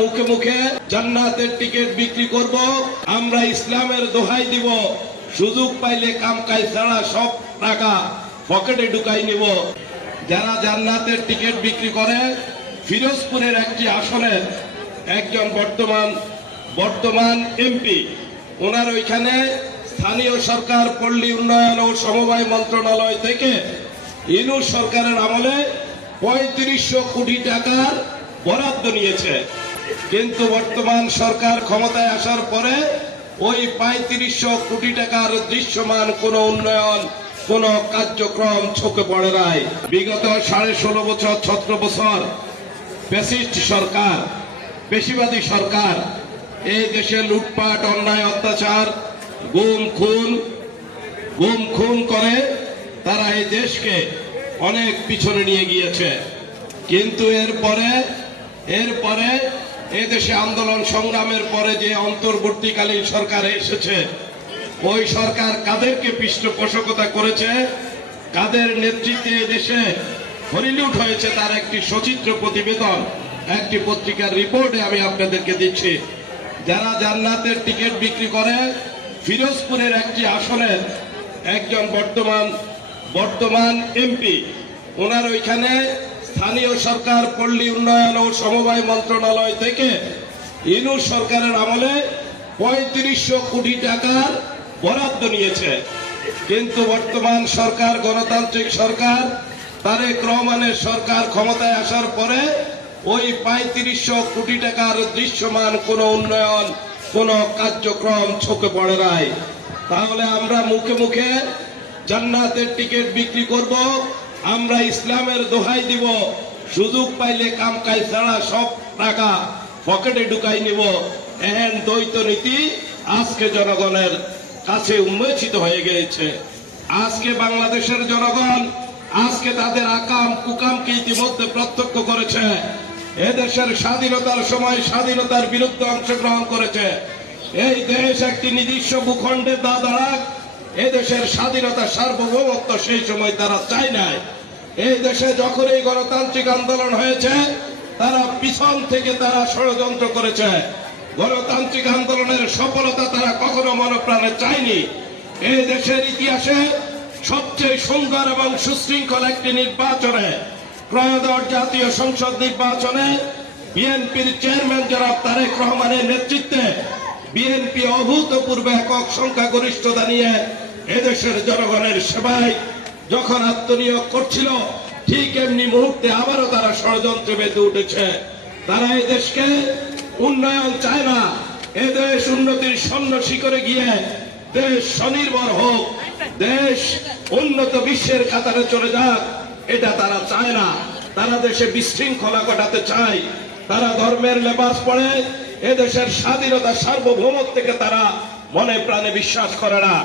মুখে মুখে জান্নাতের টিকিট বিক্রি করব, আমরা ইসলামের দোহাই দিব, সুযোগ পাইলে কামকাজ ছাড়া সব টাকা পকেটে ঢুকাই নিব। যারা জান্নাতের টিকিট বিক্রি করে, ফিরোজপুরের একটি আসনের একজন বর্তমান এমপি, ওনার ওইখানে স্থানীয় সরকার, পল্লী উন্নয়ন ও সমবায় মন্ত্রণালয় থেকে ইউনূস সরকারের আমলে ৩৫০০ কোটি টাকার বরাদ্দ নিয়েছে। কিন্তু বর্তমান সরকার ক্ষমতায় আসার পরে ওই ৩৫০০ কোটি টাকার দৃশ্যমান কোন উন্নয়ন, কোন কার্যক্রম চোখে পড়ে নাই। বিগত ১৬.৫ বছর, ১৭ বছর ফ্যাসিস্ট সরকার, পেশিবাদী সরকার এই দেশে লুটপাট, অন্যায়, অত্যাচার, গুম খুন করে তারা এই দেশকে অনেক পিছনে নিয়ে গিয়েছে। কিন্তু এরপরে এদেশে আন্দোলন সংগ্রামের পরে যে অন্তর্বর্তীকালীন সরকার এসেছে, ওই সরকার কাদেরকে পৃষ্ঠপোষকতা করেছে, কাদের নেতৃত্বে দেশে হরিলুট হয়েছে, তার একটি সচিত্র প্রতিবেদন একটি পত্রিকার রিপোর্টে আমি আপনাদেরকে দিচ্ছি। যারা জান্নাতের টিকিট বিক্রি করে, ফিরোজপুরের একটি আসনের একজন বর্তমান এমপি, ওনার ওইখানে স্থানীয় সরকার, পল্লী উন্নয়ন ও সমবায় মন্ত্রণালয় থেকে ইউনূস সরকারের আমলে ৩৫০০ কোটি টাকার বরাদ্দ নিয়েছে। কিন্তু বর্তমান সরকার, গণতান্ত্রিক সরকার, তারেক রহমানের সরকার ক্ষমতায় আসার পরে ওই ৩৫০০ কোটি টাকার দৃশ্যমান কোন উন্নয়ন, কোন কার্যক্রম চোখে পড়ে নাই। তাহলে আমরা মুখে মুখে জান্নাতের টিকিট বিক্রি করব, আমরা ইসলামের দোহাই দিব, সুযোগ পাইলে কামকাজ ছাড়া সব টাকা পকেটে ঢুকাই নিব, এহেন দ্বৈত নীতি আজকে জনগণের কাছে উন্মোচিত হয়ে গিয়েছে। আজকে বাংলাদেশের জনগণ আজকে তাদের আকাম কুকামকে ইতিমধ্যে প্রত্যক্ষ করেছে। এদেশের স্বাধীনতার সময় স্বাধীনতার বিরুদ্ধে অংশগ্রহণ করেছে। এই দেশ একটি নিজস্ব ভূখণ্ডের দাঁড়াক, এদেশের স্বাধীনতা, সার্বভৌমত্ব সেই সময় তারা চায় নাই। এই দেশে যখন এই গণতান্ত্রিক আন্দোলন হয়েছে, তারা পিছন থেকে তারা ষড়যন্ত্র করেছে। গণতান্ত্রিক আন্দোলনের সফলতা তারা কখনো মনপ্রাণে চায়নি। এই দেশের ইতিহাসে সবচেয়ে সুন্দর এবং সুশৃঙ্খল একটি নির্বাচনে, ত্রয়োদশ জাতীয় সংসদ নির্বাচনে বিএনপির চেয়ারম্যান জনাব তারেক রহমানের নেতৃত্বে বিএনপি অভূতপূর্ব একক সংখ্যাগরিষ্ঠতা নিয়ে এদেশের জনগণের সেবায় যখন আত্মনিয়োগ করছিল, ঠিক এমনি মুহূর্তে আবারও তারা ষড়যন্ত্রে বেঁধে উঠেছে। তারা এই দেশকে উন্নয়ন চায় না, এদেশ উন্নতির স্বর্ণ শিখরে গিয়ে দেশ স্বনির্ভর হোক, দেশ উন্নত বিশ্বের কাতারে চলে যাক, এটা তারা চায় না। তারা দেশে বিশৃঙ্খলা ঘটাতে চায়। তারা ধর্মের লেবাস পরে এদেশের স্বাধীনতা, সার্বভৌমত্বকে তারা মনে প্রাণে বিশ্বাস করে না।